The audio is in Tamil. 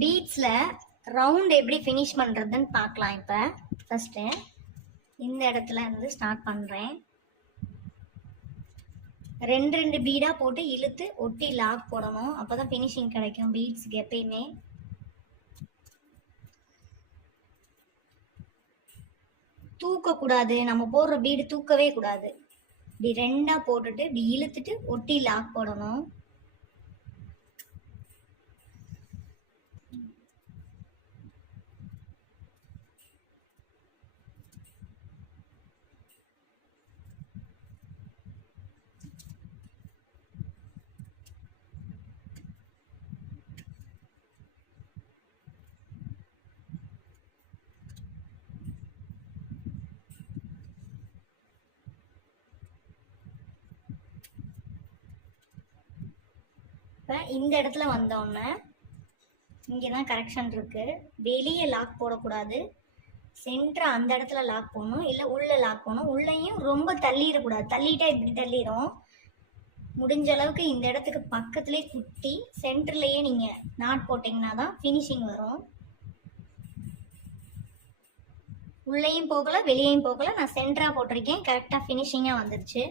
பீட்ஸில் ரவுண்ட் எப்படி ஃபினிஷ் பண்ணுறதுன்னு பார்க்கலாம். இப்போ ஃபஸ்ட்டு இந்த இடத்துல இருந்து ஸ்டார்ட் பண்ணுறேன். ரெண்டு பீடாக போட்டு இழுத்து ஒட்டி லாக் போடணும். அப்போ தான் ஃபினிஷிங் கிடைக்கும் பீட்ஸுக்கு எப்பயுமே. தூக்கக்கூடாது, நம்ம போடுற பீடு தூக்கவே கூடாது. இப்படி ரெண்டாக போட்டுட்டு இப்படி இழுத்துட்டு ஒட்டி லாக் போடணும். இப்போ இந்த இடத்துல வந்தோடனே இங்கே தான் கரெக்ஷன் இருக்குது. வெளியே லாக் போடக்கூடாது, சென்டராக அந்த இடத்துல லாக் போடணும், இல்லை உள்ளே லாக் போடணும். உள்ளேயும் ரொம்ப தள்ளிடக்கூடாது, தள்ளிட்டா இப்படி தள்ளிடும். முடிஞ்ச அளவுக்கு இந்த இடத்துக்கு பக்கத்துலேயே குத்தி சென்டர்லேயே நீங்கள் நாட் போட்டிங்கன்னா தான் ஃபினிஷிங் வரும். உள்ளேயும் போகலை வெளியேயும் போகலை, நான் சென்டராக போட்டிருக்கேன், கரெக்டாக ஃபினிஷிங்காக வந்துருச்சு.